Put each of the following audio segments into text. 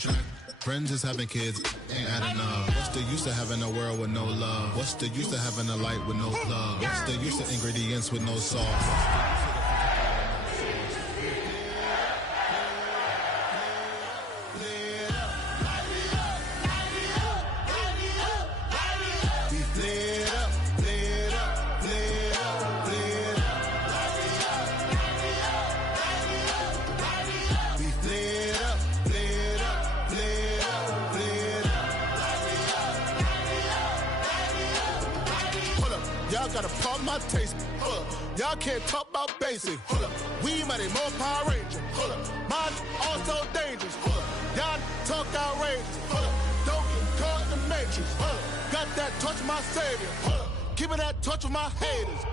track. Friends is having kids, ain't adding up. What's the use of having a world with no love? What's the use of having a light with no plug? What's the use of ingredients with no sauce? Y'all can't talk about basic. Hold up. We mighty more Power Ranger. Hold up. Mine also dangerous. Hold up. Y'all talk outrageous. Hold up. Don't get caught in the matrix. Hold up. Got that touch with my savior. Hold up. Keeping that touch with my haters.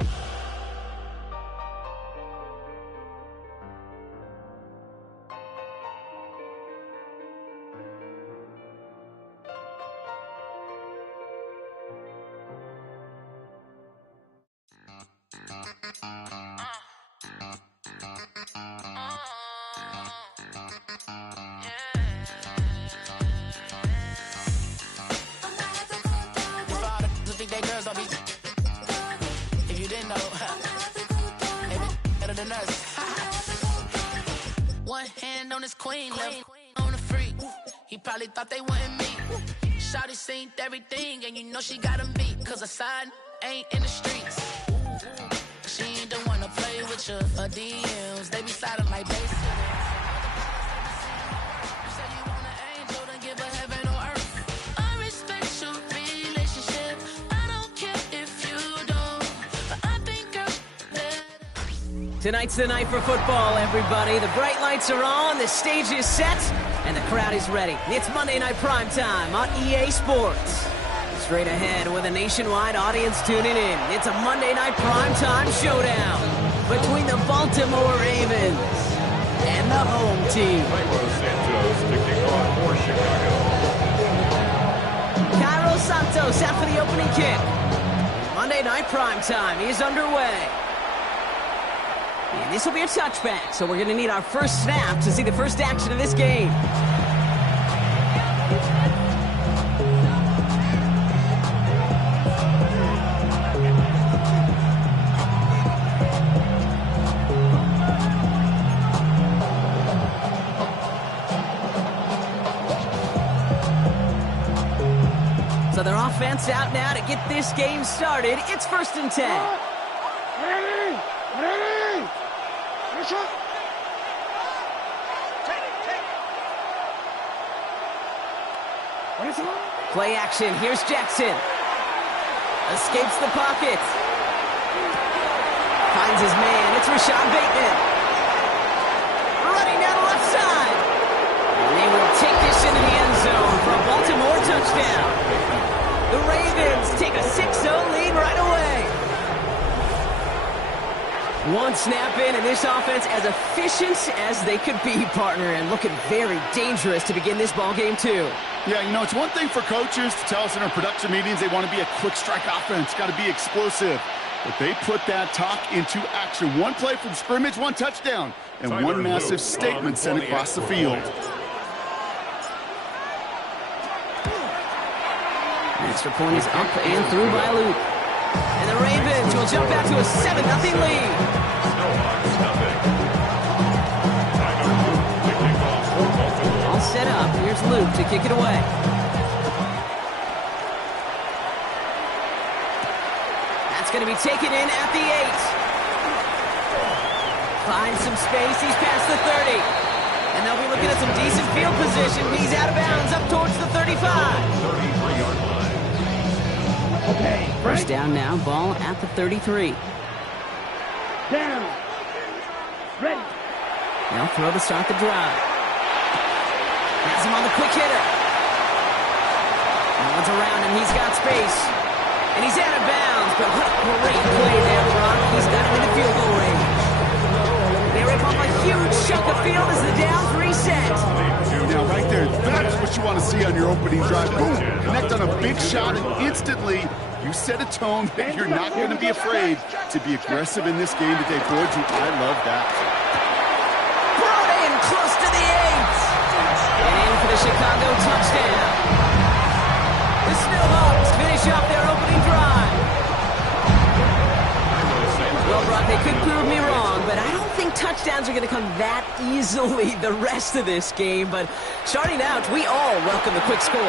Probably thought they wanted me. Shawty seen everything, and you know she got him beat. Cause her side ain't in the streets. She ain't the one to play with you. Her DMs, they be sliding like basic. You say you want an angel, then give her heaven or earth. I respect your relationship. I don't care if you don't. But I think girls better. Tonight's the night for football, everybody. The bright lights are on, the stage is set, and the crowd is ready. It's Monday Night Primetime on EA Sports. Straight ahead with a nationwide audience tuning in. It's a Monday Night Primetime showdown between the Baltimore Ravens and the home team. Cairo Santos kicking off for Chicago. Cairo Santos out for the opening kick. Monday Night Primetime is underway. And this will be a touchback, so we're going to need our first snap to see the first action of this game. So their offense out now to get this game started. It's 1st and 10. Play action. Here's Jackson. Escapes the pocket. Finds his man. It's Rashad Bateman. Running down the left side. And they will take this into the end zone for a Baltimore touchdown. The Ravens take a 6-0 lead right away. One snap in, and this offense as efficient as they could be, partner, and looking very dangerous to begin this ball game too. Yeah, you know, it's one thing for coaches to tell us in our production meetings they want to be a quick strike offense, got to be explosive. But they put that talk into action. One play from scrimmage, one touchdown, and one massive statement sent across the field. Extra point is up and through by Luke. And the Ravens will jump out to a 7-0 lead. All set up. Here's Luke to kick it away. That's going to be taken in at the 8. Finds some space. He's past the 30. And they'll be looking at some decent field position. He's out of bounds up towards the 35. 33-yard line. Okay. First down now, ball at the 33. Down. Ready. They'll throw to start the drive. Has him on the quick hitter. No one's around him. He's got space. And he's out of bounds. But what a great play there, Brock. He's got him in the field goal range. They rip off a huge chunk of field as the downs reset. Now, right there, that's what you want to see on your opening drive. Boom, connect on a big shot, and instantly you set a tone that you're not going to be afraid to be aggressive in this game today. Boy, I love that. Brought in close to the 8. And in for the Chicago touchdown. The Snowhawks finish off their opening drive. Well, Brock, they could prove me wrong, but I don't think touchdowns are going to come that easily the rest of this game. But starting out, we all welcome the quick score.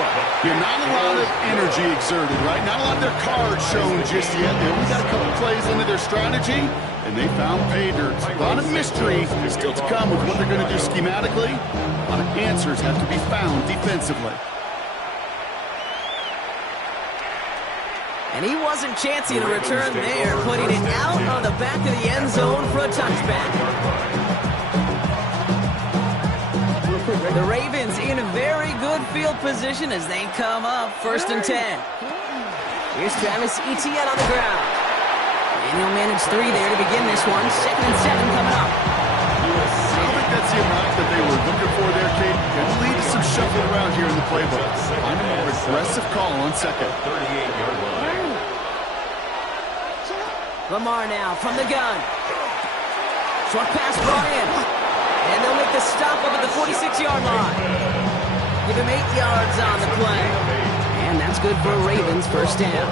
Yeah, not a lot of energy exerted, right? Not a lot of their cards shown just yet. They only got a couple plays into their strategy, and they found pay dirt. A lot of mystery still to come with what they're going to do schematically. A lot of answers have to be found defensively. And he wasn't chancing a return there, putting it out on the back of the end zone for a touchback. The Ravens in a very good field position as they come up 1st and 10. Here's Travis Etienne on the ground. And he'll manage 3 there to begin this one. 2nd and 7 coming up. I don't think that's the amount that they were looking for there, Kate. It'll lead to some shuffling around here in the playbook. I'm a more aggressive call on 2nd. 38-yard line. Lamar now from the gun. Short pass brought in. And they'll make the stop up at the 46-yard line. Give him 8 yards on the play. And that's good for a Ravens 1st down.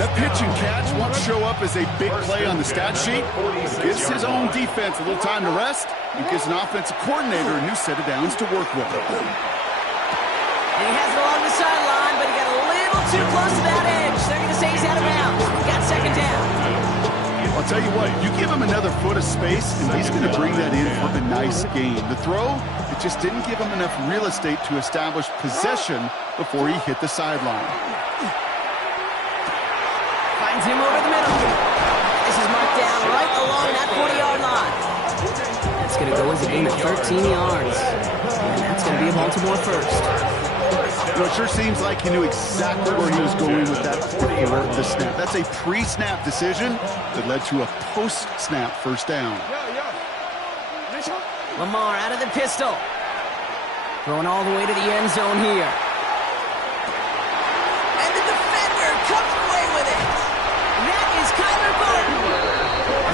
That pitch and catch won't show up as a big play on the stat sheet. It gives his own defense a little time to rest. It gives an offensive coordinator a new set of downs to work with. And he has it along the sideline, but he got a little too close to that edge. They're going to say he's out of bounds. We got 2nd down. I'll tell you what, you give him another foot of space, and he's going to bring that in for a nice gain. The throw, it just didn't give him enough real estate to establish possession before he hit the sideline. Finds him over the middle. This is marked down right along that 40-yard line. That's going to go as a gain of 13 yards. And that's going to be a Baltimore 1st. You know, it sure seems like he knew exactly where he was going with that before the snap. That's a pre-snap decision that led to a post-snap 1st down. Lamar out of the pistol. Throwing all the way to the end zone here. And the defender comes away with it. That is Kyler Barton.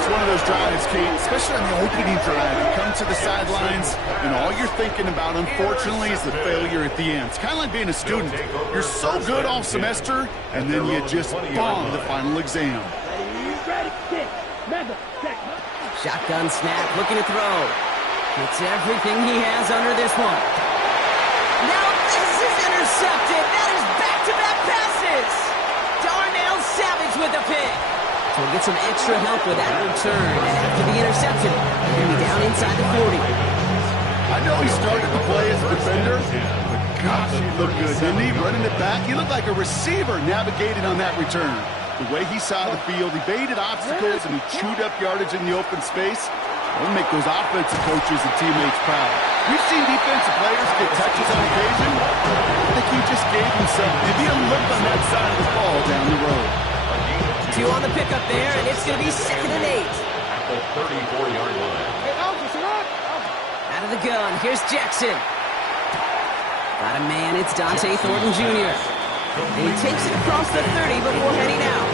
It's one of those drives, Kate, especially on the opening drive. You come to the sidelines, and all you're thinking about, unfortunately, is the failure at the end. It's kind of like being a student. You're so good all semester, and then you just bomb the final exam. Shotgun snap, looking to throw. It's everything he has under this one. Now this is intercepted. That is back-to-back passes. Darnell Savage with the pick. So we'll get some extra help with that return. And after the interception, they're going to be down inside the 40. I know he started the play as a defender, but gosh, he looked good, didn't he? Running it back, he looked like a receiver navigating on that return. The way he saw the field, he baited obstacles, and he chewed up yardage in the open space. It'll make those offensive coaches and teammates proud. We've seen defensive players get touches on occasion. I think he just gave himself maybe a look on that side of the ball down the road. 2 on the pickup there, and it's going to be 2nd and 8. At the 34-yard line. Out of the gun, here's Jackson. Got a man, it's Dante Thornton Jr. And he takes it across the 30 before heading out.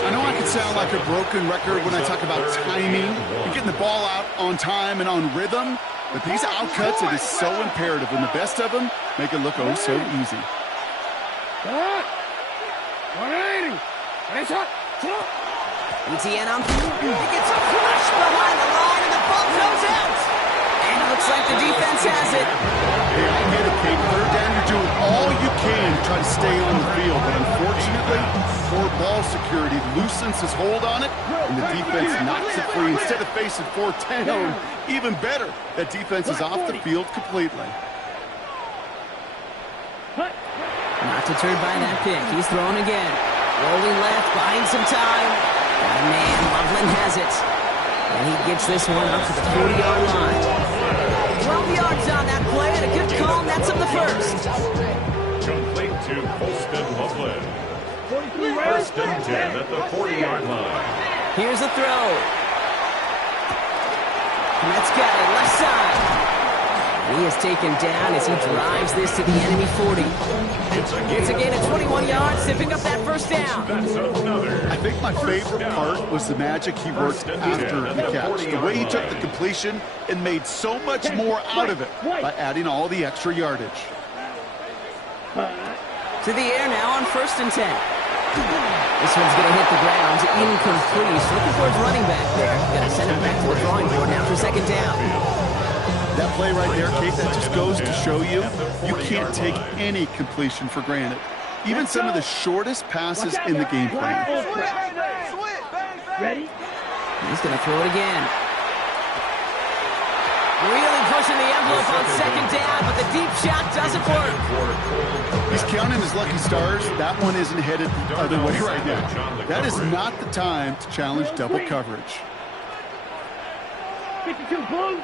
I know I can sound like a broken record when I talk about timing and getting the ball out on time and on rhythm, but these outcuts, it is so imperative, and the best of them make it look oh so easy. Etienne on through. He gets crushed behind the line, and the ball goes out. And it looks like the defense has it. Hey, I get it, Kate. 3rd down, you're doing all you can to try to stay on the field, but unfortunately, poor ball security loosens his hold on it, and the defense knocks it free. Instead of facing 4th down, even better, that defense is off the field completely. Not deterred by that pick. He's throwing again. Rolling left, buying some time. Got a man, Loveland has it. And he gets this one up to the 40-yard line. 12 yards on that play, and a good call, and that's up the 1st. Complete to Colston Loveland. 1st and 10 at the 40-yard line. Here's the throw. And that's got it, left side. He is taken down as he drives this to the enemy 40. It's a gain of 21 yards to pick up that first down. I think my favorite part was the magic he worked after the catch. The way he took the completion and made so much more out of it by adding all the extra yardage. To the air now on 1st and 10. This one's going to hit the ground. Incomplete. He's looking for his running back there. Going to send it back to the drawing board now for 2nd down. That play right there, Kate, that just goes to show you can't take any completion for granted. Even some of the shortest passes in the game plan. Ready? He's going to throw it again. Really pushing the envelope on 2nd down, but the deep shot doesn't work. He's counting his lucky stars. That one isn't headed the other way right now. That is not the time to challenge double coverage. 52 blue.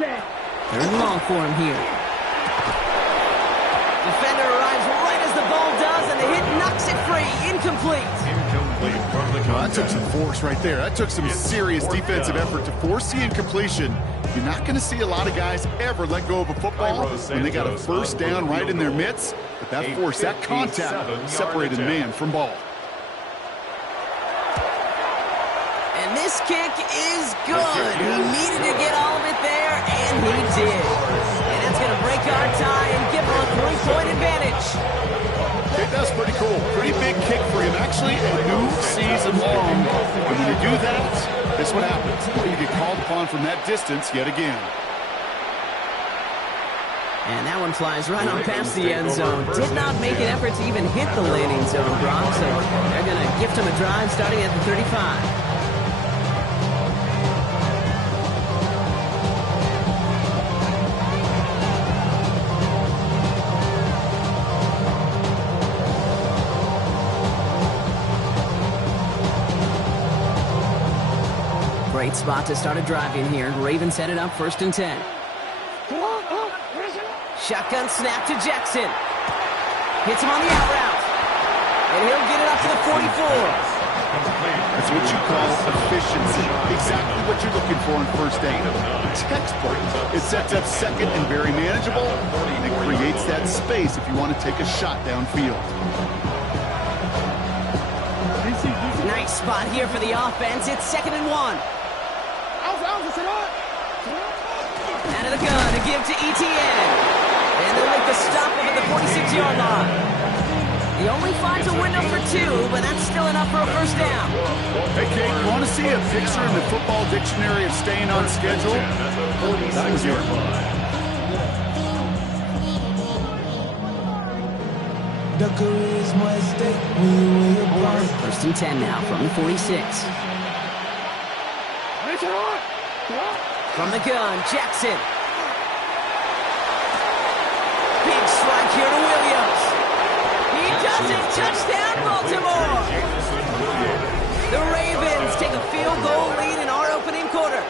Third and long for him here. Defender arrives right as the ball does, and the hit knocks it free. Incomplete. That took some force right there. That took some serious defensive effort to force the incompletion. You're not going to see a lot of guys ever let go of a football when they got a first down right in their midst. But that force, that contact, separated man from ball. And this kick is good. He needed to get all of it there, and he did. And that's going to break our tie and give him a 3-point advantage. That's pretty cool. Pretty big kick for him. Actually, a new season long. And when you do that, that's what happens. You get called upon from that distance yet again. And that one flies right on past the end zone. Did not make an effort to even hit the landing zone, Brock. So they're going to gift him a drive starting at the 35. Great spot to start a drive in here. Ravens headed up 1st and 10. Shotgun snap to Jackson. Hits him on the out route. And he'll get it up to the 44. That's what you call efficiency. Exactly what you're looking for in first down. Textbook. It sets up second and very manageable. And it creates that space if you want to take a shot downfield. Nice spot here for the offense. It's 2nd and 1. Out of the gun to give to Etienne. And they'll make the stop up at the 46-yard line. He only finds a window for 2, but that's still enough for a first down. Hey, Kate, you want to see a picture in the football dictionary of staying on schedule? That was yours. First and 10 now from the 46. From the gun, Jackson. Big strike here to Williams. He does it. Touchdown, Baltimore. The Ravens take a field goal lead in our opening quarter.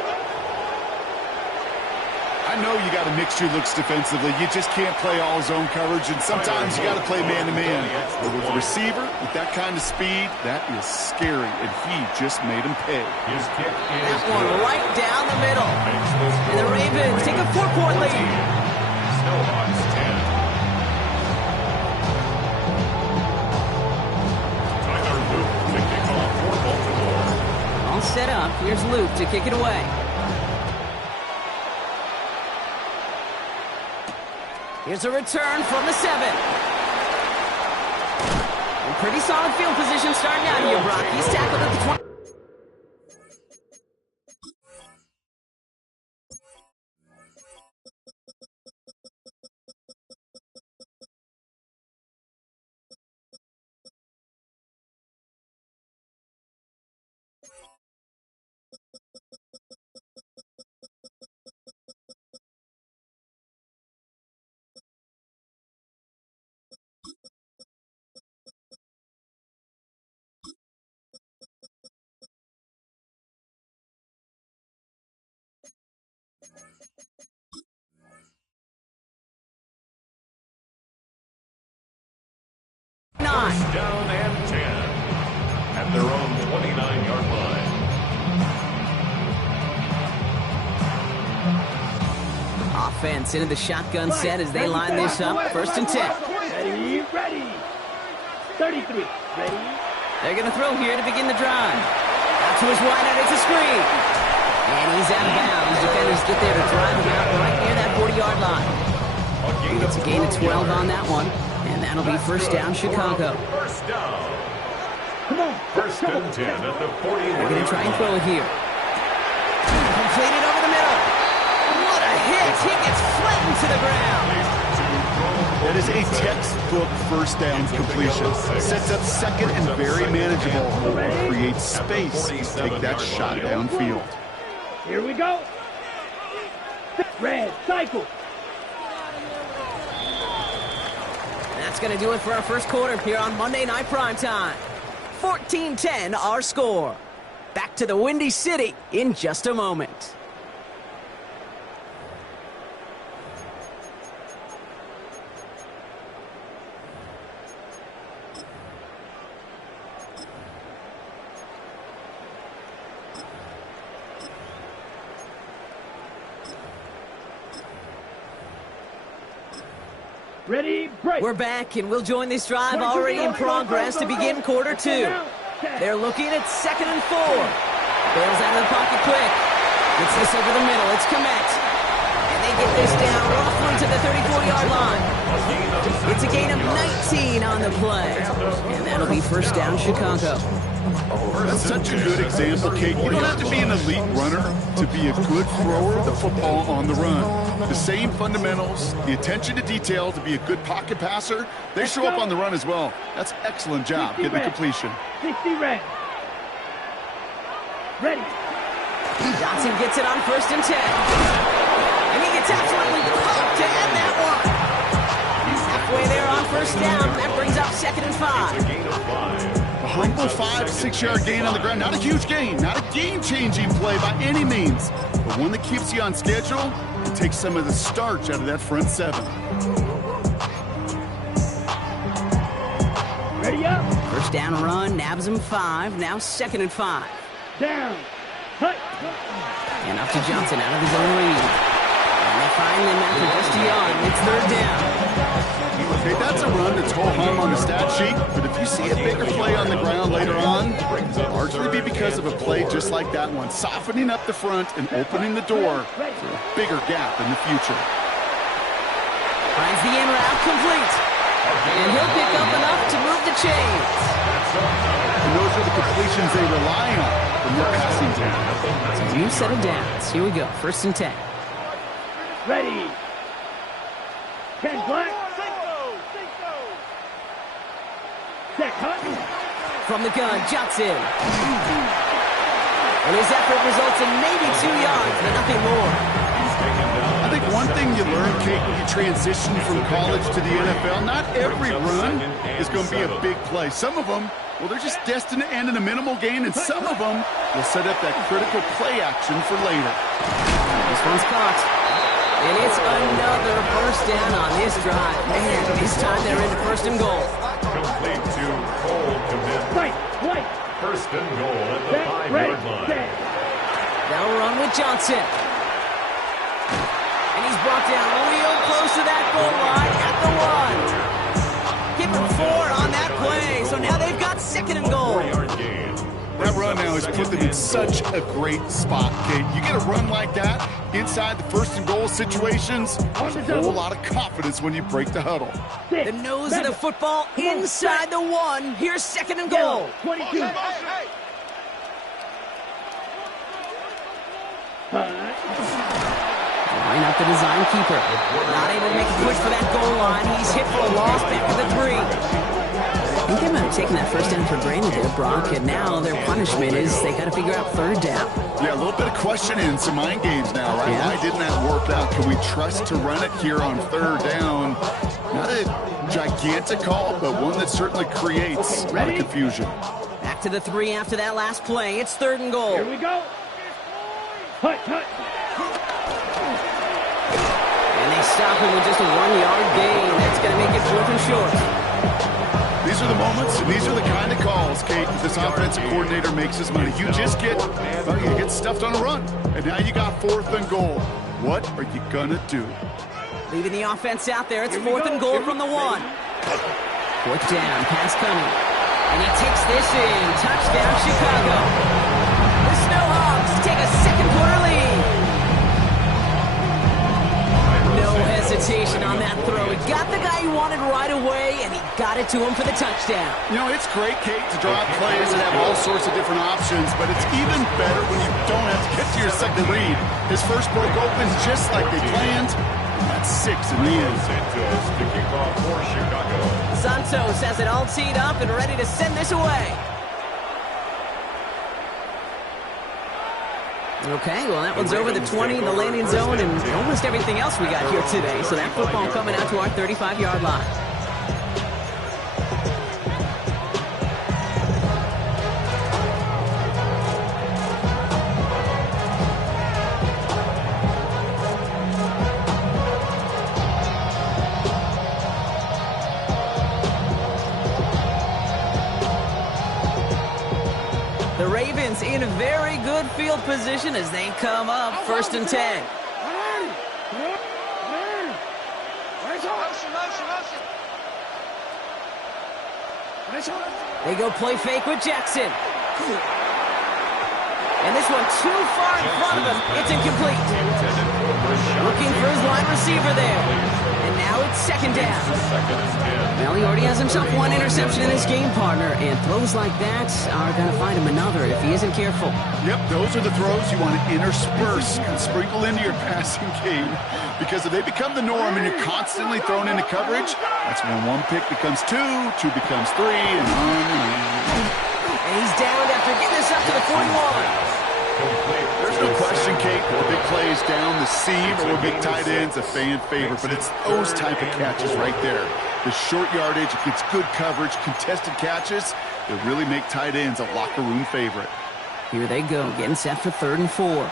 I know you got to mix your looks defensively. You just can't play all zone coverage, and sometimes you got to play man-to-man. But with a receiver with that kind of speed, that is scary, and he just made him pay. That one right down the middle. And the Ravens take a 4-point lead. Snowhawks 10. Tyler Luke to kick off for Baltimore. All set up. Here's Luke to kick it away. Here's a return from the 7. And pretty solid field position starting out here, Brock. He's tackled at the 20. offense into the shotgun set as they line this up. 1st and 10. Ready, ready. 33, ready. They're going to throw here to begin the drive. Out to his wideout, it's a screen. And he's out of bounds. Defenders get there to drive him out right near that 40-yard line. It's a gain of 12 on that one. And that'll be 1st down, Chicago. First down. Come on. 1st and 10 at the 41. They're going to try and throw it here. Completed over the middle. What a hit. He gets flattened to the ground. That is a textbook 1st down completion. Sets up 2nd and very manageable. Creates space to take that shot downfield. Here we go. Red, cycle. That's going to do it for our 1st quarter here on Monday Night Primetime. 14-10 our score. Back to the Windy City in just a moment. Ready, break. We're back, and we'll join this drive already in progress to begin quarter 2. They're looking at 2nd and 4. Bails out of the pocket quick. Gets this over the middle. It's Kmet. And they get this down roughly to the 34-yard line. It's a gain of 19 on the play. And that'll be 1st down, Chicago. That's such a good example, Kate. You don't have to be an elite runner to be a good thrower of the football on the run. The same fundamentals, the attention to detail to be a good pocket passer, they show up on the run as well. That's excellent job getting the completion. 60 red. Ready. Johnson gets it on 1st and 10. And he gets absolutely poked to end that one. He's halfway there on 1st down. That brings up 2nd and 5. A humble 5-6 yard gain on the ground. Not a huge gain, not a game-changing play by any means, but one that keeps you on schedule and takes some of the starch out of that front 7. Ready up. 1st down run, nabs him 5. Now 2nd and 5. Down. Hut. And up to Johnson out of his own lead. And they find them after just a yard. It's 3rd down. Okay, that's a run that's ho-hum on the stat sheet, but if you see a bigger play on the ground later on, it'll largely be because of a play just like that one, softening up the front and opening the door for a bigger gap in the future. Finds the in route complete. And he'll pick up enough to move the chains. And those are the completions they rely on from their passing team. It's a new set of downs. Here we go, 1st and 10. Ready. 10 black. Set cut. From the gun, Johnson. And his effort results in maybe 2 yards, but nothing more. I think one thing you learn, Kate, when you transition from college to the NFL, not every run is going to be a big play. Some of them, well, they're just destined to end in a minimal gain, and some of them will set up that critical play action for later. This one's caught. And it's another 1st down on this drive. Man, this time they're into 1st and goal. Complete to Cole Kmet. Right. 1st and goal at the 5-yard line. They'll run with Johnson. And he's brought down real close to that goal line at the 1. Give him 4 on that play. So now they've got 2nd and goal. 4-yard gain. That run now has put them in such a great spot, Kate. You get a run like that inside the 1st and goal situations, there's a whole lot of confidence when you break the huddle. The nose of the football inside the 1. Here's 2nd and goal. 22. Line up the design keeper. Not able to make a push for that goal line. He's hit for a loss back to the 3. I think they might have taken that 1st down for granted there, Brock, and now their punishment is they got to figure out 3rd down. Yeah, a little bit of questioning, some mind games now, right? Yeah. Why didn't that work out? Can we trust to run it here on 3rd down? Not a gigantic call, but one that certainly creates a lot of confusion. Back to the 3 after that last play. It's 3rd and goal. Here we go. Hut. And they stop him with just a 1-yard gain. That's going to make it 4th and short. These are the moments, and these are the kind of calls, Kate, that this offensive coordinator makes his money. You just get stuffed on a run, and now you got 4th and goal. What are you gonna do? Leaving the offense out there. It's 4th and goal from the 1. 4th down, pass coming. And he takes this in. Touchdown, Chicago. The Snowhawks take a second-quarter lead. No hesitation on that throw. He got the guy he wanted right away, and he got it to him for the touchdown. You know, it's great, Kate, to draw plays and have all sorts of different options, but it's even better when you don't have to get to your second read. His first broke open just like they planned, and that's 6 in the end. Santos to kick off for Chicago. Santos has it all teed up and ready to send this away. Okay, well, that one's over the 20, the landing zone, and almost everything else we got here today. So that football coming out to our 35-yard line. The Ravens in very good field position as they come up 1st and 10. They go play fake with Jackson. And this one too far in front of him. It's incomplete. Looking for his wide receiver there. And now it's 2nd down. Well, he already has himself 1 interception in this game, partner, and throws like that are going to find him another if he isn't careful. Yep, those are the throws you want to intersperse and sprinkle into your passing game, because if they become the norm and you're constantly thrown into coverage, that's when 1 pick becomes 2, 2 becomes 3, and on. And he's downed after getting this up to the 41. There's no question, Kate, the big plays down the seam or big tight ends a fan favorite, but it's those type of catches right there. The short yardage, it gets good coverage, contested catches that really make tight ends a locker room favorite. Here they go, getting set for 3rd and 4.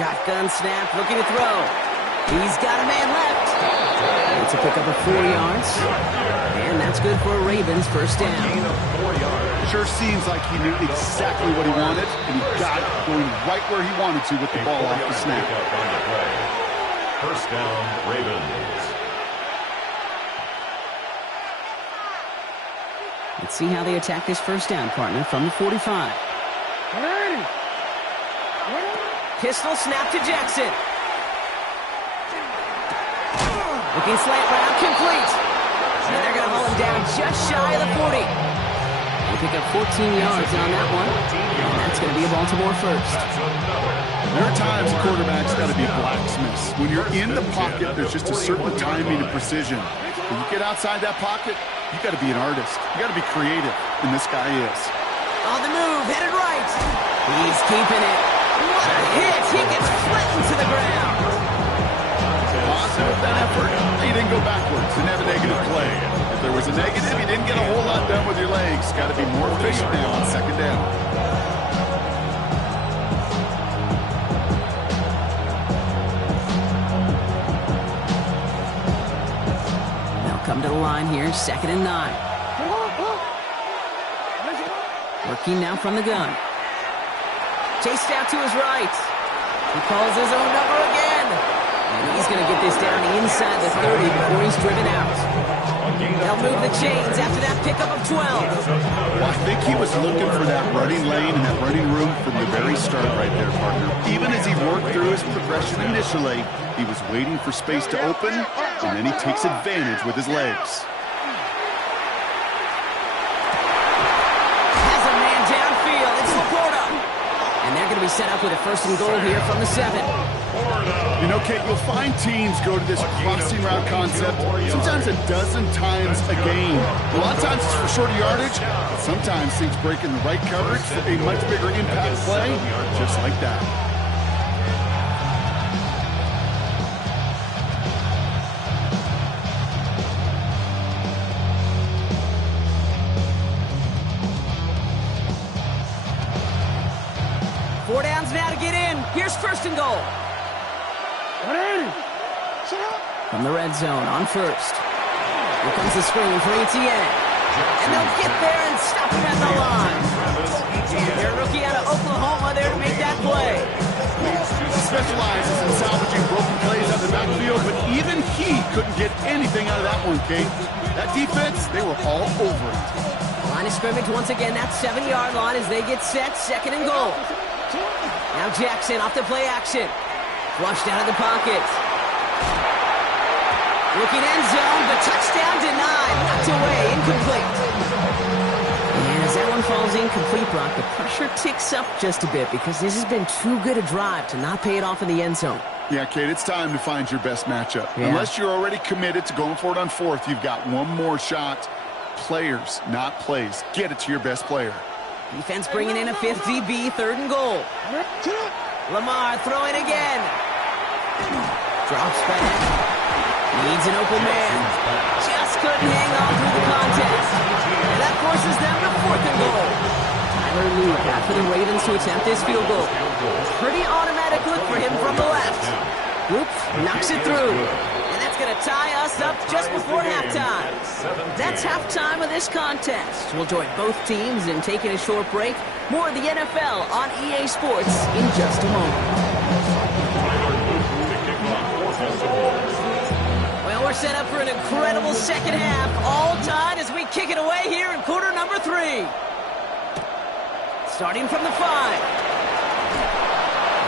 Shotgun snap, looking to throw. He's got a man left. It's a pickup of 4 yards. And that's good for a Ravens 1st down. Sure seems like he knew exactly what he wanted, and he got it going right where he wanted to with the ball off the snap. 1st down, Ravens. Let's see how they attack this 1st down, partner, from the 45. Pistol snap to Jackson. Looking slant route, complete. And they're going to haul him down just shy of the 40. They pick up 14 yards on that one. And that's going to be a Baltimore 1st. There are times quarterbacks got to be blacksmiths. When you're in the pocket, there's just a certain timing and precision. When you get outside that pocket, you got to be an artist. You got to be creative, and this guy is. On the move, headed right. He's keeping it. What a hit! He gets flattened to the ground. Positive that effort. He didn't go backwards. Didn't have a negative play. If there was a negative, he didn't get a whole lot done with your legs. Got to be more efficient now on 2nd down. Come to the line here, 2nd and 9. Working now from the gun. Chased out to his right. He calls his own number again. And he's going to get this down inside the 30 before he's driven out. They'll move the chains after that pickup of 12. Well, I think he was looking for that running lane and that running room from the very start right there, partner. Even as he worked through his progression initially, he was waiting for space to open, and then he takes advantage with his legs. Has a man downfield. It's Laporta. And they're going to be set up with a 1st and goal here from the 7. You know, Kate, you'll find teams go to this crossing route concept sometimes a dozen times a game. A lot of times it's for shorter yardage, but sometimes things break in the right coverage for a much bigger impact play, just like that. Four downs now to get in. Here's 1st and goal. From the red zone on 1st. Here comes the screen for Etienne. And they'll get there and stop him at the line. Their rookie out of Oklahoma there couldn't get anything out of that one, Kate. That defense, they were all over it. Line of scrimmage once again, that 7-yard line as they get set, 2nd and goal. Now Jackson off the play action. Flushed out of the pocket. Looking end zone, but touchdown denied. Knocked away, incomplete. And as that one falls incomplete, Brock, the pressure ticks up just a bit because this has been too good a drive to not pay it off in the end zone. Yeah, Kate, it's time to find your best matchup. Yeah. Unless you're already committed to going for it on 4th, you've got one more shot. Players, not plays. Get it to your best player. Defense bringing in a 5th DB, 3rd and goal. Lamar throwing again. Drops back. Needs an open man. Just couldn't hang on through the contest. And that forces them to 4th and goal. Tyler Luke after the Ravens to attempt this field goal. Pretty automatic look for him from the left. Whoops, knocks it through. And that's going to tie us up just before halftime. That's halftime of this contest. We'll join both teams in taking a short break. More of the NFL on EA Sports in just a moment. Well, we're set up for an incredible second half. All tied as we kick it away here in quarter number 3. Starting from the 5.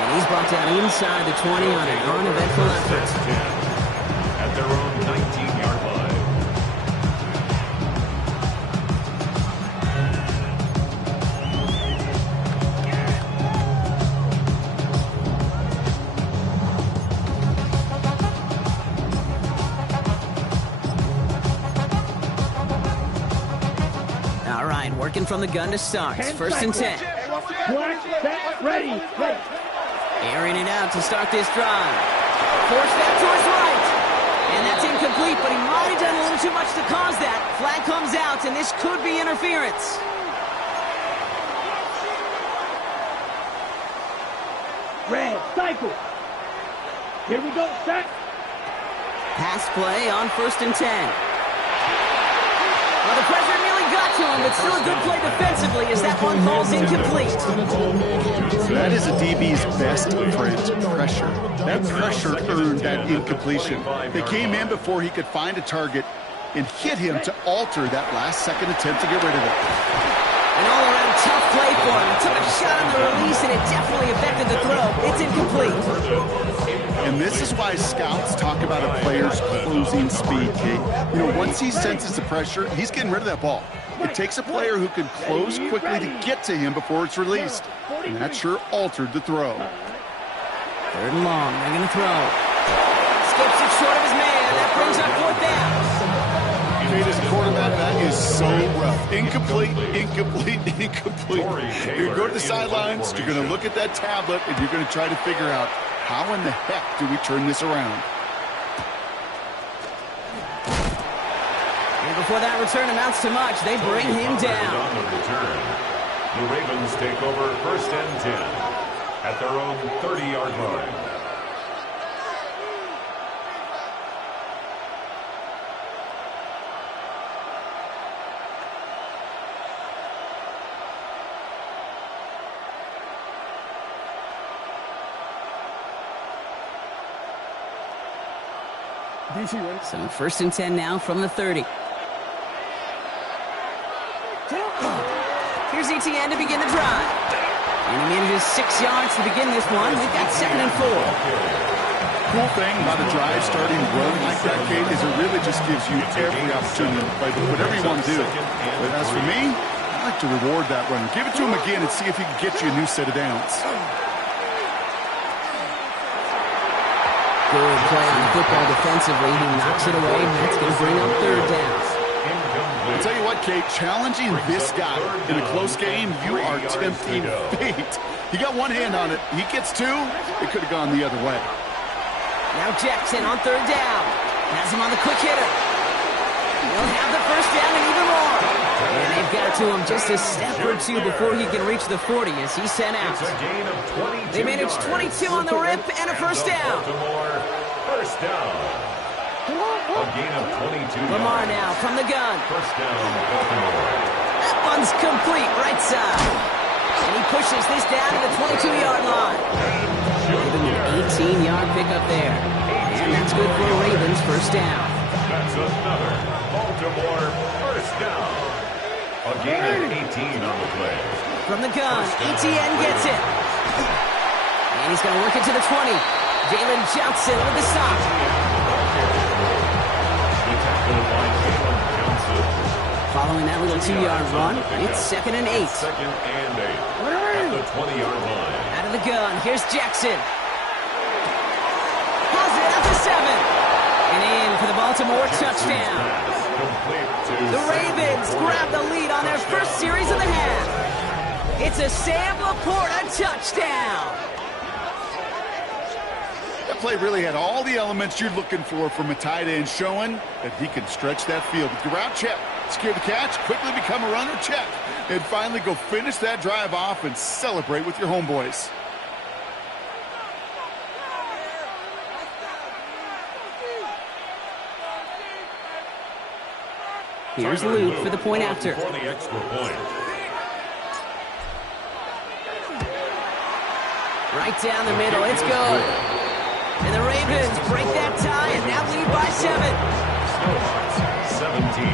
And he's brought down inside the 20 on an uneventful effort. At their own 19-yard line. All right, working from the gun to start. 1st and 10. Black, set, ready. Airing it out to start this drive. Forced that to his right. And that's incomplete, but he might have done a little too much to cause that. Flag comes out, and this could be interference. Red, cycle. Here we go, set. Pass play on 1st and 10. Well, the pressure nearly got to him, but still a good play defensively as that one falls incomplete. That is a DB's best friend, pressure. That pressure earned that incompletion. They came in before he could find a target and hit him to alter that last-second attempt to get rid of it. An all-around tough play for him. He took a shot on the release, and it definitely affected the throw. It's incomplete. And this is why scouts talk about a player's closing speed, Kate. You know, once he senses the pressure, he's getting rid of that ball. It takes a player who can close quickly to get to him before it's released. And that sure altered the throw. 3rd and long. They're going to throw. Skips it short of his man. That brings up 4th down. Kate, as a quarterback, that is so rough. Incomplete, incomplete, incomplete. You're going to go to the sidelines, you're going to look at that tablet, and you're going to try to figure out, how in the heck do we turn this around? And before that return amounts to much, they bring him down. On the return, the Ravens take over 1st and 10 at their own 30-yard line. So 1st and 10 now from the 30. Here's ETN to begin the drive. And he manages 6 yards to begin this one. They've got 2nd and 4. Cool thing about a drive starting run like that, Kate, is it really just gives you every opportunity to play whatever you want to do. But as for me, I like to reward that run. Give it to him again and see if he can get you a new set of downs. Good play on football defensively. He knocks it away, and that's going to bring up 3rd down. I'll tell you what, Kate, challenging this guy in a close game, you are tempting fate. He got one hand on it. He gets 2. It could have gone the other way. Now Jackson on 3rd down. Has him on the quick hitter. He'll have the 1st down and even more. And they've got to him just a step or 2 before he can reach the 40 as he's sent out. They managed 22 on the rip and a 1st down. First down. A gain of 22. Lamar now from the gun. 1st down, Baltimore. That one's complete right side. And he pushes this down to the 22-yard line. Giving an 18-yard pickup there. And that's good for the Ravens' first down. That's another Baltimore first down. A gain of 18 on the play. From the gun, Etienne gets it. And he's going to work it to the 20. Jalen Johnson with the stop. The tackle by Jalen Johnson. Following that little 2-yard run, it's 2nd and 8. 2nd and 8. At the 20-yard line. Out of the gun, here's Jackson. Has it at the 7. And in for the Baltimore touchdown. The Ravens grab the lead on their first series of the half. It's a Sam Laporta touchdown. That play really had all the elements you're looking for from a tight end, showing that he can stretch that field. With your route check, secure the catch, quickly become a runner check, and finally go finish that drive off and celebrate with your homeboys. Here's Luke for the point after. For the extra point. Right down the middle, it's good. And the Ravens break that tie and now lead by 7. Snowhawks 17.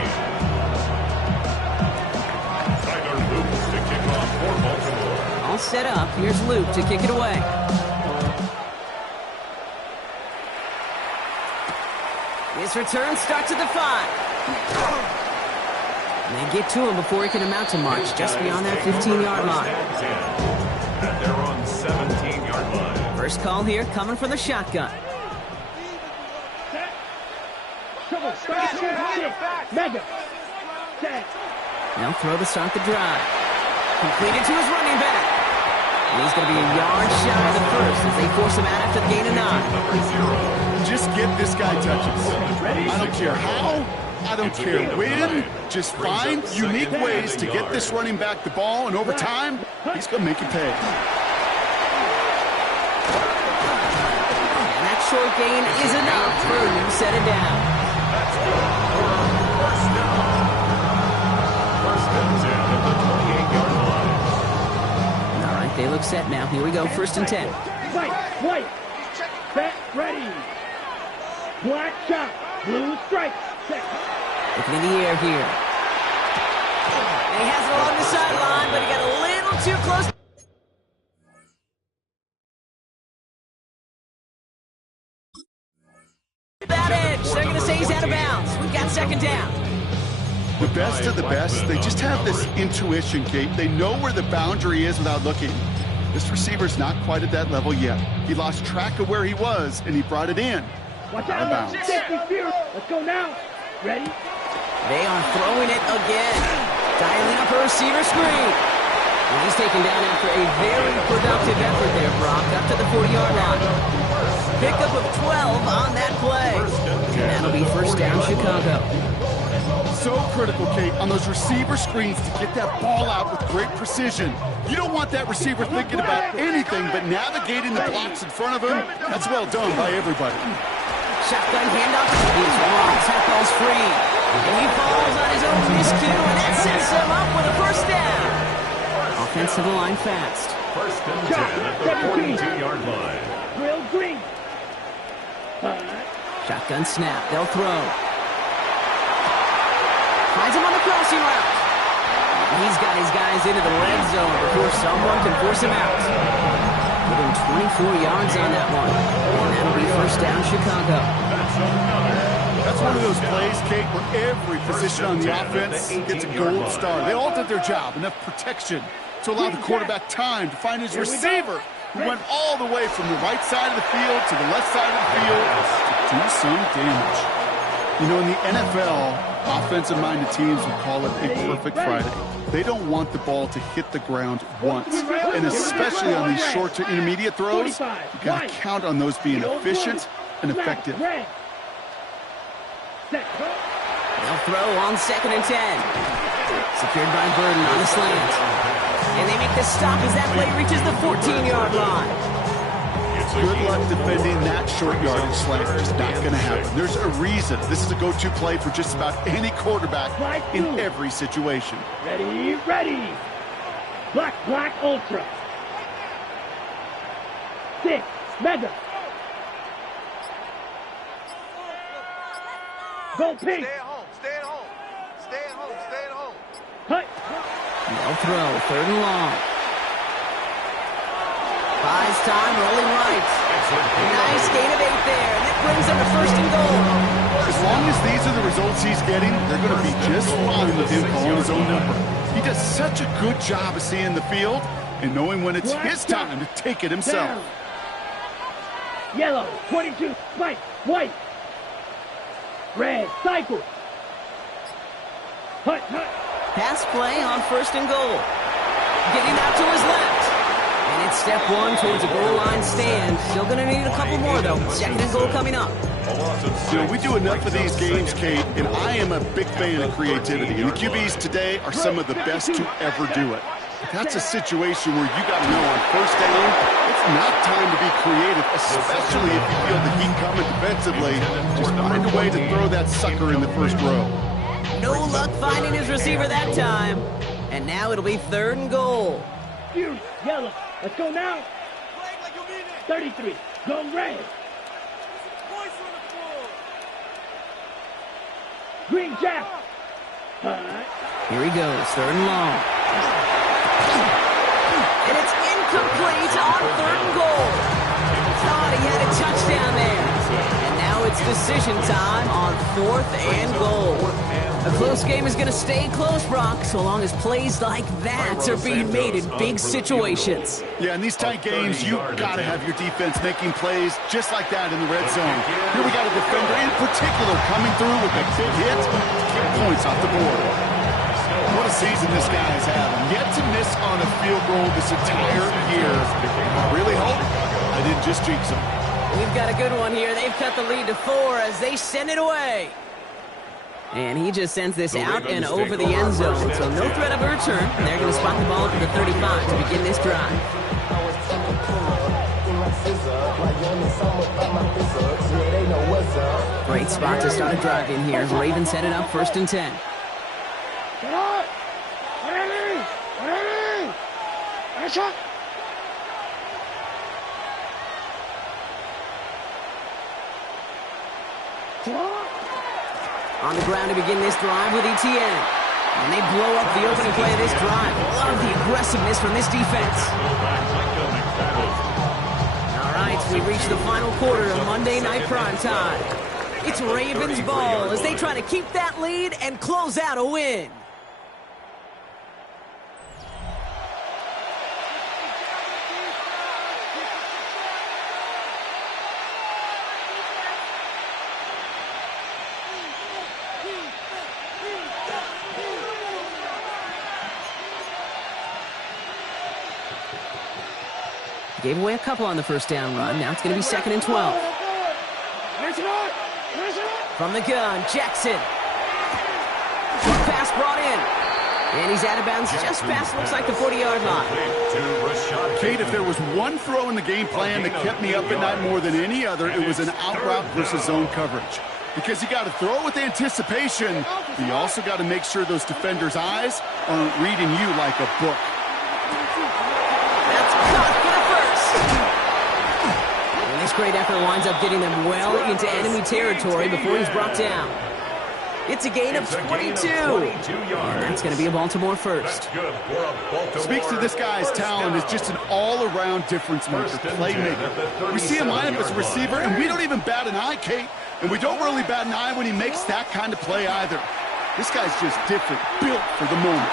Tyler Luke to kick off for Baltimore. All set up, here's Luke to kick it away. His return starts at the 5. And they get to him before he can amount to much, just beyond that 15-yard line. And they're on 17-yard line. First call here coming from the shotgun. They'll throw to start the drive. Completed to his running back. And he's going to be a yard shy of the first as they force him out after the gain of 9. Just get this guy touches. I don't care how, I don't care when. Just find unique ways to get this running back the ball, and over time, he's going to make you pay. And that short gain is enough for him to set it down. That's good. First down. First and 10 at the 28-yard line. All right, they look set now. Here we go, 1st and 10. White, set, ready. Black shot, blue strike, set. Looking in the air here. And he has it along the sideline, but he got a little too close. That edge. They're going to say he's out of bounds. We've got 2nd down. The best of the best, they just have this intuition, Kate. They know where the boundary is without looking. This receiver's not quite at that level yet. He lost track of where he was, and he brought it in. Watch Out of out. bounds. Let's go now. Ready? They are throwing it again. Dialing up a receiver screen. And he's taken down after a very productive effort there, Brock, up to the 40-yard line. Pickup of 12 on that play. And that'll be first down, Chicago. So critical, Kate, on those receiver screens to get that ball out with great precision. You don't want that receiver thinking about anything but navigating the blocks in front of him. That's well done by everybody. Shotgun handoff. He's wrong. Tackle's free. And he falls on his own miscue, and that sets him up with a first down. Offensive line fast. First and 10 at the 42-yard line. Grill green. Shotgun snap. They'll throw. Finds him on the crossing route. He's got his guys into the red zone before someone can force him out. Give him 24 yards on that one. And that'll be first down, Chicago. That's one of those plays, Kate, where every position on the offense gets a gold star. They all did their job. Enough protection to allow the quarterback time to find his receiver, who went all the way from the right side of the field to the left side of the field to do some damage. You know, in the NFL, offensive-minded teams would call it a perfect Friday. They don't want the ball to hit the ground once. And especially on these short to intermediate throws, you got to count on those being efficient and effective. They'll throw on 2nd and 10. Secured by Burden on the slant. And they make the stop as that play reaches the 14-yard line. Good luck defending that short yardage slant. It's not going to happen. There's a reason. This is a go-to play for just about any quarterback in every situation. Ready, ready. Black Ultra. 6, Mega. Go pink. Stay at home. Stay at home. Stay at home. Stay at home. Cut. No throw, 3rd and long. Buys time, rolling right. Nice gain of 8 there, and that brings him to 1st and goal. As long as these are the results he's getting, they're going to be just fine with him calling his own number. He does such a good job of seeing the field and knowing when it's his time to take it himself. Down. Yellow, 22, spike, white. Red, cycle. Hut. Pass play on 1st and goal. Getting out to his left. And it's step 1 towards a goal line stand. Still going to need a couple more, though. 2nd and goal coming up. You know, we do enough of these games, Kate, and I am a big fan of creativity. And the QBs today are some of the best to ever do it. That's a situation where you got to know on 1st down, it's not time to be creative, especially if you feel the heat coming defensively. Just find a way to throw that sucker in the 1st row. No luck finding his receiver that time. And now it'll be 3rd and goal. Yellow. Let's go now. 33. Go red. Green Jack. Here he goes, 3rd and long. And it's incomplete on 3rd and goal. Thought he had a touchdown there. And now it's decision time on 4th and goal. A close game is going to stay close, Brock, so long as plays like that are being made in big situations. Yeah, in these tight games, you got to have your defense making plays just like that in the red zone. Here we got a defender in particular coming through with a big hit to get points off the board. What a season this guy is having. Yet to miss on a field goal this entire year. I really hope I didn't just jinx him. We've got a good one here. They've cut the lead to 4 as they send it away. And he just sends this out and over the end zone. So no threat of a return. They're going to spot the ball for the 35 to begin this drive. Great spot to start a drive in here. Ravens headed up 1st and 10. On the ground to begin this drive with Etienne. And they blow up the opening play of this drive. Love the aggressiveness from this defense. All right, we reach the final quarter of Monday Night Primetime. It's Ravens ball as they try to keep that lead and close out a win. Gave away a couple on the 1st down run. Now it's going to be 2nd and 12. From the gun, Jackson. Pass brought in. And he's out of bounds just past, looks like, the 40-yard line. Kate, if there was one throw in the game plan that kept me up at night more than any other, it was an out route versus zone coverage. Because you got to throw with anticipation, but you also got to make sure those defenders' eyes aren't reading you like a book. This great effort winds up getting them well into enemy territory before he's brought down. It's a gain of 22. And that's going to be a Baltimore 1st. Speaks to this guy's talent as just an all-around difference maker, playmaker. We see him line up as a receiver, and we don't even bat an eye, Kate. And we don't really bat an eye when he makes that kind of play either. This guy's just different, built for the moment.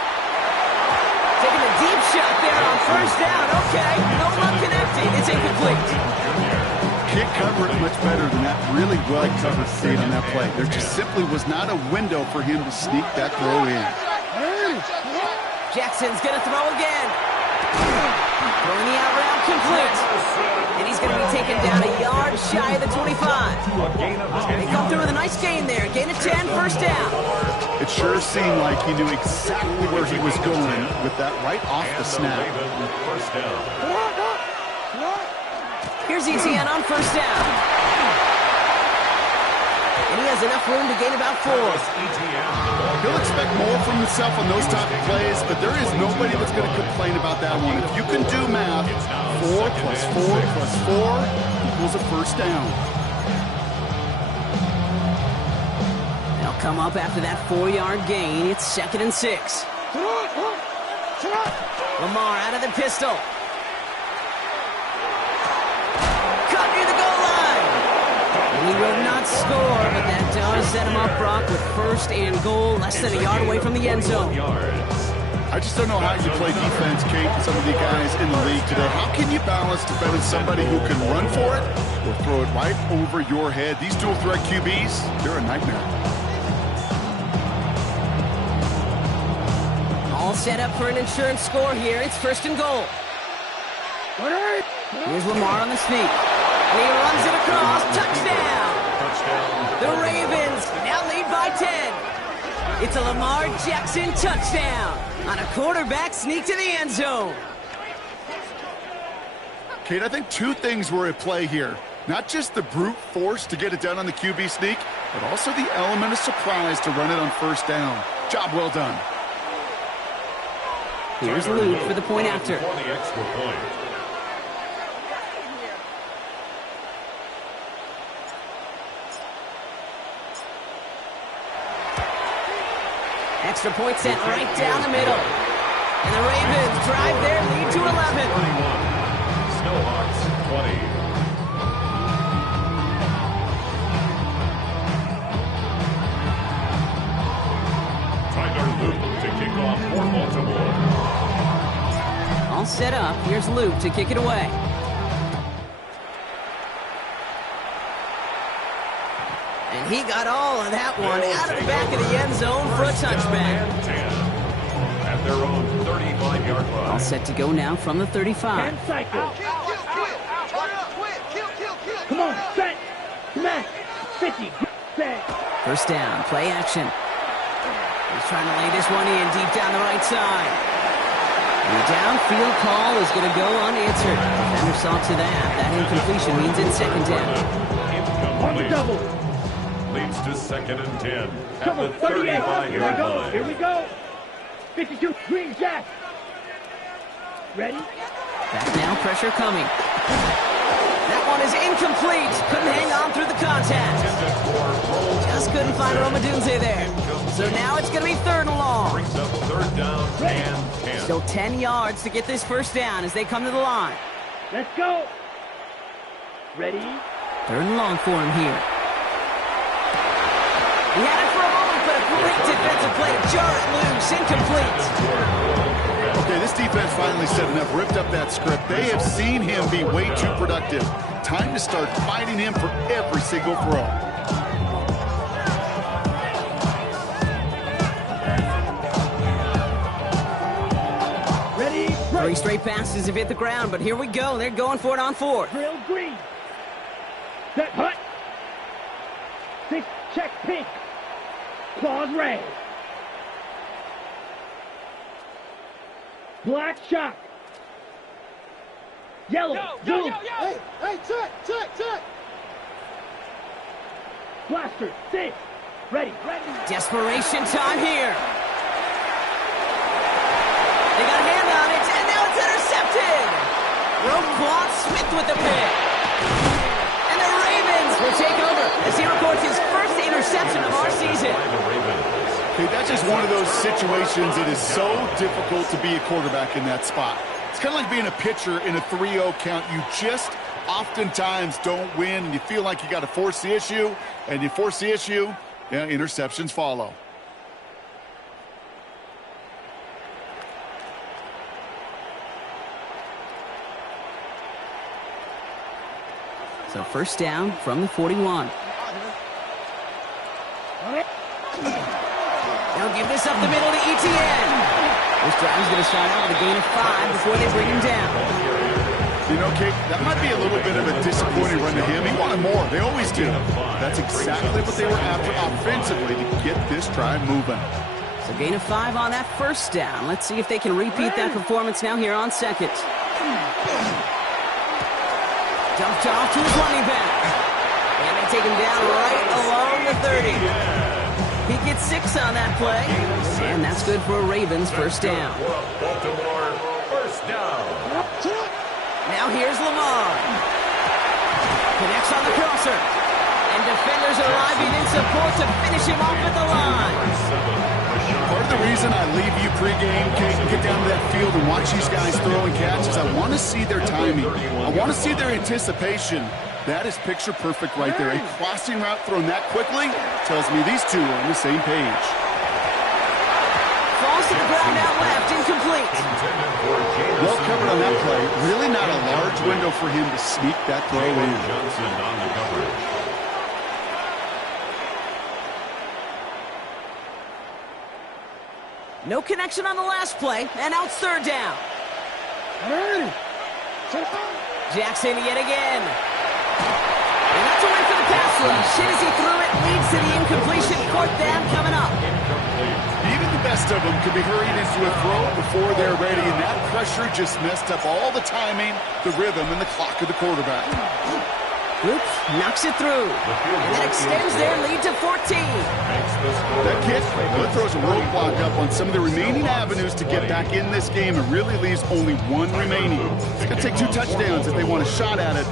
Taking a deep shot there on 1st down. Okay, no luck connecting. It's incomplete. Can't cover it much better than that really well-covered state on that play. There just simply was not a window for him to sneak that throw in. Jackson's going to throw again. Throwing the out route complete. And he's going to be taken down a yard shy of the 25. They come through with a nice gain there. Gain of 10, 1st down. It sure seemed like he knew exactly where he was going with that right off the snap. Here's Etienne on 1st down. And he has enough room to gain about 4. He'll expect more from himself on those type of plays, but there is nobody that's going to complain about that one. If you can do math, 4 plus 4 plus 4 equals a first down. They'll come up after that 4-yard gain. It's 2nd and 6. Lamar out of the pistol. Cut near the goal line. He will not score, but that does set him up, Brock, with 1st and goal, less than a yard away from the end zone. I just don't know how you play defense, Kate, and some of the guys in the league today. How can you balance defending somebody who can run for it or throw it right over your head? These dual threat QBs, they're a nightmare. All set up for an insurance score here. It's 1st and goal. Here's Lamar on the sneak. And he runs it across. Touchdown! The Ravens now lead by 10. It's a Lamar Jackson touchdown on a quarterback sneak to the end zone. Kate, I think 2 things were at play here. Not just the brute force to get it done on the QB sneak, but also the element of surprise to run it on 1st down. Job well done. Here's Luke for the point after. For the extra point. Extra point sent right down the middle. And the Ravens drive their lead to 11. 21. Snowhawks 20. Tyler Luke to kick off for Baltimore. All set up. Here's Luke to kick it away. And he got all of that one out of the back of the end zone for a touchback. At their own 35-yard line. All set to go now from the 35. 10 cycle. Come on, set, smash, 50, set. 1st down, play action. He's trying to lay this one in deep down the right side. The downfield call is going to go unanswered. Defender saw to that. That incompletion means it's 2nd down. On the double. Leads to 2nd and 10 Come on, at the 35-yard line. Here we go. 52, Green Jack. Ready? Back now, pressure coming. That one is incomplete. Couldn't hang on through the contact. Just couldn't find Romadunze there. So now it's going to be 3rd and long. Brings up 3rd down and 10. Still 10 yards to get this 1st down as they come to the line. Let's go. Ready? 3rd and long for him here. He had it for a moment, but a great defensive play to jar it loose. Incomplete. Okay, this defense finally set enough, ripped up that script. They have seen him be way too productive. Time to start fighting him for every single throw. Ready? 3 straight passes have hit the ground, but here we go. They're going for it on 4th. Drill green. Set hut. 6 check pink. Claws red. Black shock. Yellow. Blue. Hey, check. Blaster. 6. Ready. Desperation time here. They got a hand on it, and now it's intercepted. Roquan Smith with the pick. And the Ravens will take over as he records his 1st interception of our season. Okay, that's just one of those situations that is so difficult to be a quarterback in that spot. It's kind of like being a pitcher in a 3-0 count. You just oftentimes don't win, and you feel like you got to force the issue, and you force the issue, yeah, interceptions follow. So 1st down from the 41. They'll give this up the middle to Etienne. This drive is going to start out with a gain of 5 before they bring him down. You know, Kate, that might be a little bit of a disappointing run to him. He wanted more. They always do. That's exactly what they were after offensively to get this drive moving. So gain of 5 on that 1st down. Let's see if they can repeat that performance now here on 2nd. Dumped off to his running back. And they take him down right along the 30. He gets 6 on that play. And that's good for a Ravens first down. Baltimore first down. Now here's Lamar. Connects on the crosser. And defenders arriving in support to finish him off at the line. Part of the reason I leave you pregame, Kate, and get down to that field and watch these guys throwing catches, I want to see their timing. I want to see their anticipation. That is picture perfect right there. A crossing route thrown that quickly tells me these two are on the same page. Falls to the ground out left, incomplete. Well covered on that play. Really not a large window for him to sneak that throw in. Johnson on the coverage. No connection on the last play, and now it's third down. Jackson yet again. And that's a win for the pass rush. Shit as he threw it, leads to the incompletion. Fourth down coming up. Even the best of them could be hurried into a throw before they're ready, and that pressure just messed up all the timing, the rhythm, and the clock of the quarterback. Oops, knocks it through. And that extends their lead to 14. That kick throws a roadblock up on some of the remaining avenues to get back in this game and really leaves only one remaining. It's going to take 2 touchdowns if they want a shot at it.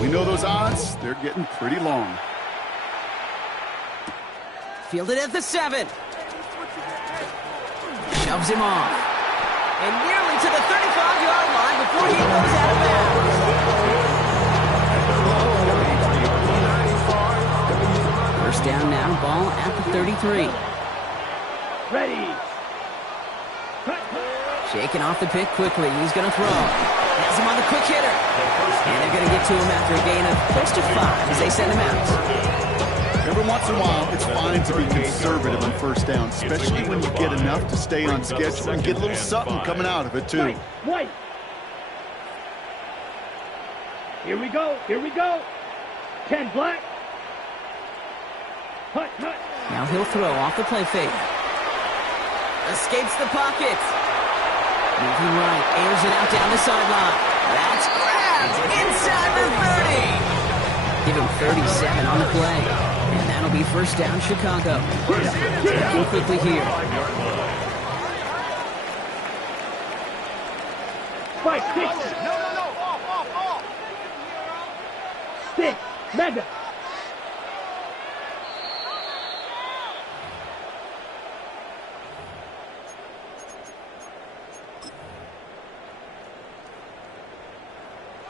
We know those odds, they're getting pretty long. Fielded at the 7. Shoves him off. And nearly to the 35-yard line before he goes out of bounds. First down now, ball at the 33. Ready. Shaking off the pick quickly. He's going to throw. Has him on the quick hitter. And they're going to get to him after a gain of close to 5 as they send him out. Every once in a while, it's fine to be conservative on first down, especially when you get enough to stay on schedule and get a little something coming out of it, too. Wait. Here we go. Here we go. 10 black. Hut, hut. Now he'll throw off the play fake. Escapes the pocket. Moving right, airs it out down the sideline. That's grabbed inside the 30. Give him 37 on the play. And that'll be first down, Chicago. Looking quickly here. Fight, stick. No. Off. Stick, mega.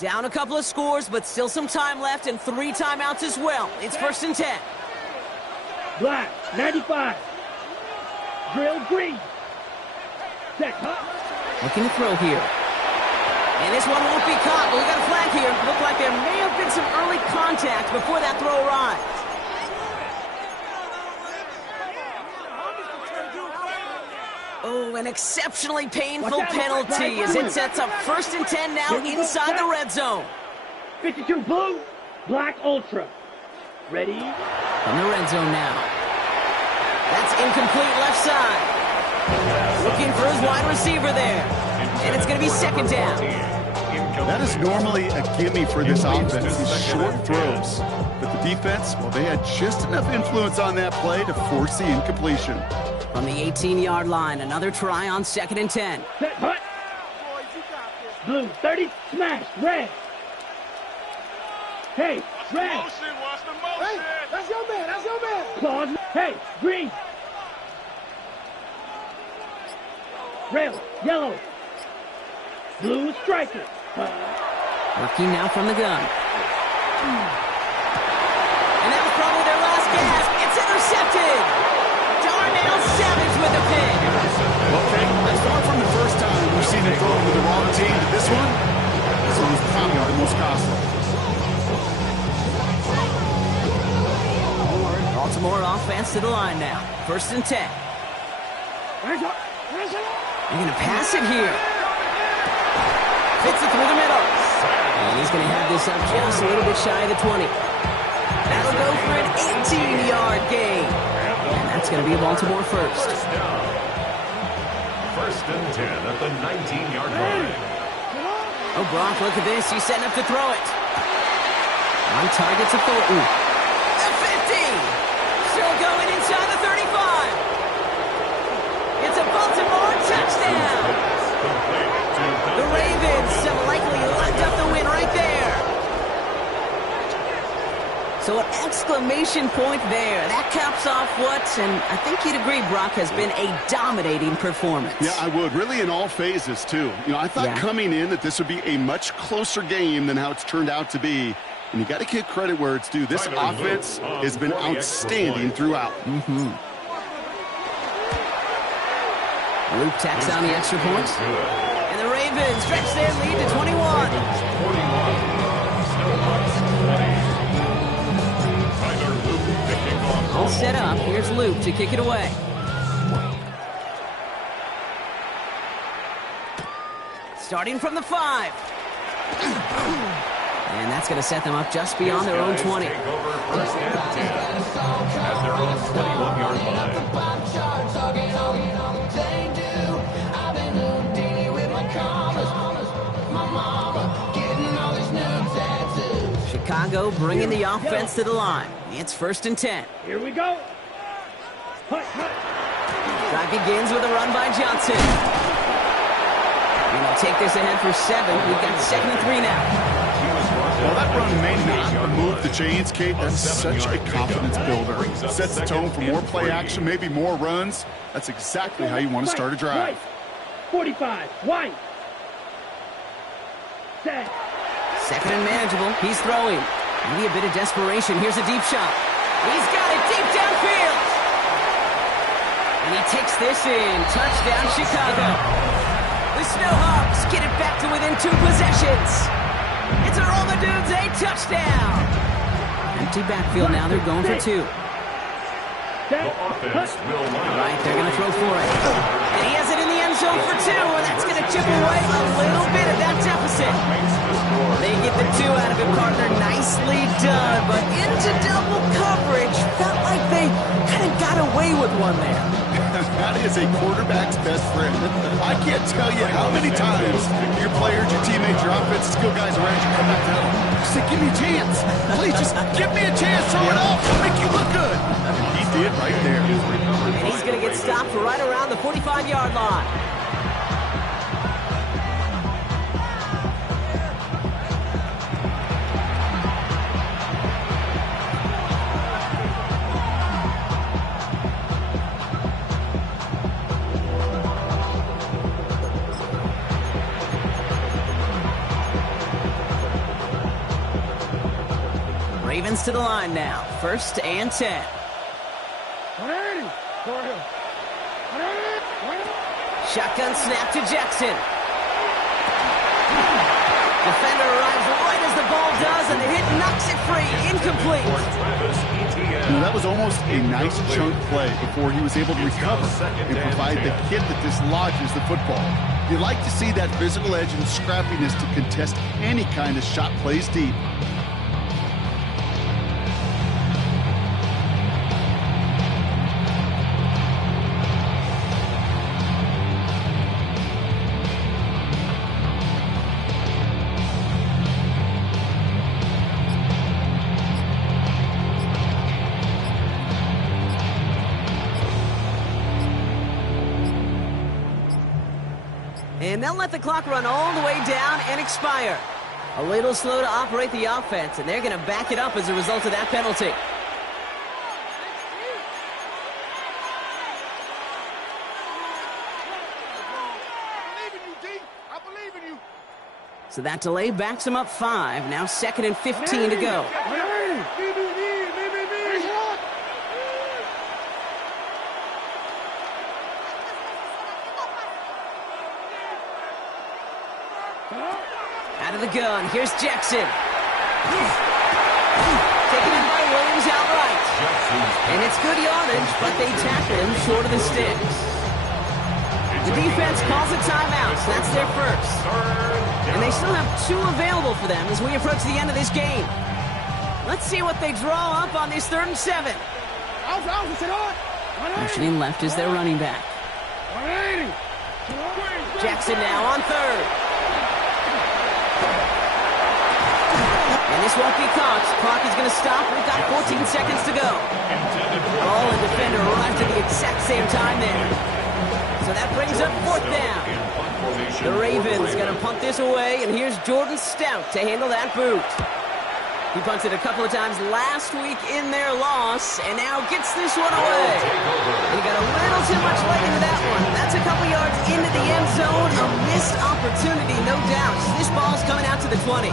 Down a couple of scores, but still some time left and 3 timeouts as well. It's first and 10. Black, 95. Drill green. Set, hut. Looking to throw here. And this one won't be caught, but we got a flag here. Looked like there may have been some early contact before that throw arrived. Oh, an exceptionally painful penalty as it sets up first and 10 now inside the red zone. 52 blue, black ultra. Ready? In the red zone now. That's incomplete left side. Looking for his wide receiver there. And it's going to be second down. That is normally a gimme for this offense, these short throws. But the defense, well, they had just enough influence on that play to force the incompletion. From the 18-yard line, another try on second and 10. Set, hut. Blue, 30, smash, red. Hey, red. Hey, that's your man. Claws, hey, green. Red, yellow. Blue striker. Working now from the gun. And that was probably their last gasp. It's intercepted. Darnell Savage with the pick. Okay, that's far from the first time we've seen him throw with the wrong team. But this one's probably the most costly. Baltimore offense to the line now. First and 10. They're going to pass it here. Fits it through the middle. And he's going to have this up just a little bit shy of the 20. That'll go for an 18-yard gain. And that's going to be a Baltimore first. First and 10 at the 19-yard line. Oh, Brock, look at this. He's setting up to throw it. On target to Thornton. going inside the 35. It's a Baltimore touchdown. The Ravens have likely locked up the win right there. So an exclamation point there. That caps off what, and I think you'd agree, Brock, has been a dominating performance. Yeah, I would. Really in all phases, too. I thought coming in that this would be a much closer game than how it's turned out to be. And you got to give credit where it's due. This offense has been outstanding throughout. Luke tacks on the extra point. And the Ravens stretch their lead to 21. All set up. Here's Luke to kick it away. Starting from the 5. And that's going to set them up just beyond their own 20. Take over first and 10 at their own 21-yard line. Chicago bringing the offense to the line. It's first and 10. Here we go. Drive begins with a run by Johnson. And they'll take this ahead for 7. We've got 2nd and 3 now. Well, that run may not remove the chains, Kate. That's such a confidence builder. Sets the tone for more play action, maybe more runs. That's exactly how you want to start a drive. 45, White. Set. 2nd and manageable. He's throwing. Maybe a bit of desperation. Here's a deep shot. He's got it deep downfield. And he takes this in. Touchdown, Chicago. The Snowhawks get it back to within 2 possessions. It's a roll the dudes, a touchdown. Empty backfield now. They're going for 2. The offense will line Right, they're going to throw for it. And he has it in the end zone for 2, and that's going to chip away a little bit of that deficit. They get the 2 out of it, partner. Nicely done, but into double coverage. Felt like they kind of got away with one there. That is a quarterback's best friend. I can't tell you how many times your players, your teammates, your offensive skill guys around you come back to him. Say, give me a chance. Please, just give me a chance. Throw it off. It'll make you look good. And he did right there. And he's going to get stopped right around the 45-yard line. Ravens to the line now. 1st and 10. Shotgun snap to Jackson. Defender arrives right as the ball does, and the hit knocks it free. Incomplete. That was almost a nice chunk play before he was able to recover and provide the hit that dislodges the football. You like to see that physical edge and scrappiness to contest any kind of shot plays deep. And they'll let the clock run all the way down and expire. A little slow to operate the offense, and they're going to back it up as a result of that penalty. So that delay backs them up 5. Now 2nd and 15 to go. Out of the gun, here's Jackson. Taken in by Williams outright. And it's good yardage, but they tackle him short of the sticks. The defense calls a timeout, so that's their first. And they still have 2 available for them as we approach the end of this game. Let's see what they draw up on this 3rd and 7. Motioning left is their running back. Jackson now on 3rd. And this won't be caught. Clock is going to stop. We've got 14 seconds to go. Ball and defender arrived at the exact same time there. So that brings up 4th down. The Ravens going to punt this away, and here's Jordan Stout to handle that boot. He punted a couple of times last week in their loss, and now gets this one away. He got a little too much leg into that one. That's a couple yards into the end zone. A missed opportunity, no doubt. This ball's coming out to the 20.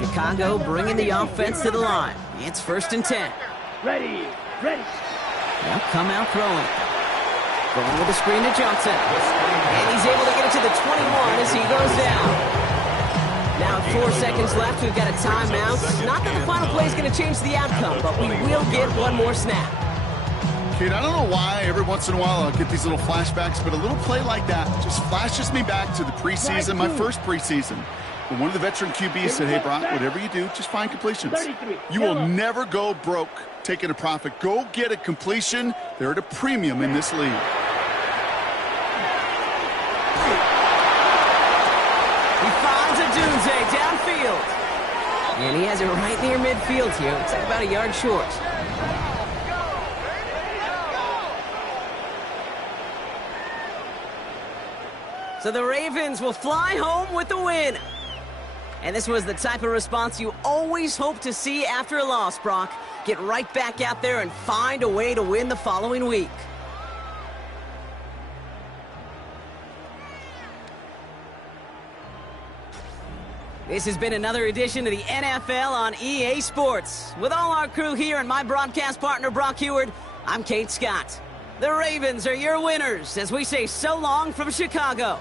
Chicago bringing the offense to the line. It's 1st and 10. Ready. Now come out throwing. Going with the screen to Johnson. And he's able to get it to the 21 as he goes down. Now 4 seconds left. We've got a timeout. Not that the final play is going to change the outcome, but we will get one more snap. Kate, I don't know why every once in a while I'll get these little flashbacks, but a little play like that just flashes me back to the preseason, my first preseason. When one of the veteran QBs said, hey, Brock, whatever you do, just find completions. You will never go broke taking a profit. Go get a completion. They're at a premium in this league. He finds Odunze downfield. And he has it right near midfield here. Looks like about a yard short. So the Ravens will fly home with the win. And this was the type of response you always hope to see after a loss, Brock. Get right back out there and find a way to win the following week. This has been another edition of the NFL on EA Sports. With all our crew here and my broadcast partner, Brock Huard, I'm Kate Scott. The Ravens are your winners as we say so long from Chicago.